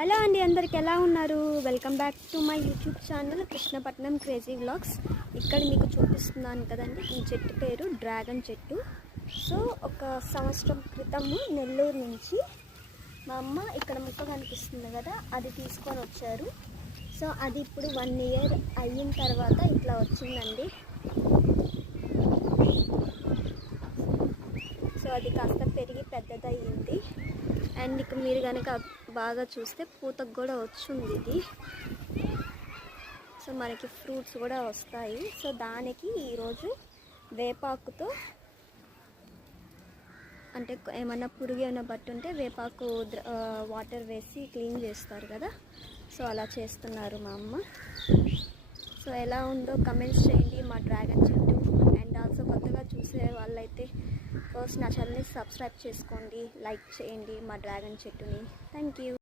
Hello అండి, అందరికి ఎలా ఉన్నారు? Welcome back to my YouTube channel Krishnapatnam crazy vlogs. ఇక్కడ మీకు చూపిస్తున్నాను కదండి, ఈ చెట్టు పేరు డ్రాగన్ చెట్టు. సో ఒక సంవత్సరం క్రితము నెల్లూరు నుంచి మా అమ్మ ఇక్కడ ముక్క కనిపిస్తుంది కదా, అది తీసుకొని వచ్చారు. సో అది ఇప్పుడు 1 year అయిన తర్వాత ఇట్లా వచ్చిందండి. సో అది కాస్త పెరిగి పెద్దదయ్యింది. అండ్ ఇక మీరు కనుక బాగా చూస్తే పూతకు కూడా వచ్చింది ఇది. సో మనకి ఫ్రూట్స్ కూడా వస్తాయి. సో దానికి ఈరోజు వేపాకుతో, అంటే ఏమన్నా పురుగు ఏమైనా పట్టుంటే వేపాకు వాటర్ వేసి క్లీన్ చేస్తారు కదా, సో అలా చేస్తున్నారు మా అమ్మ. సో ఎలా ఉందో కమెంట్స్ చేయండి మా డ్రాగన్ చెట్టు. అండ్ ఆల్సో కొత్తగా చూసే వాళ్ళైతే ఫస్ట్ నా ఛానల్ని సబ్స్క్రైబ్ చేసుకోండి, లైక్ చేయండి మా డ్రాగన్ చెట్టుని. Thank you.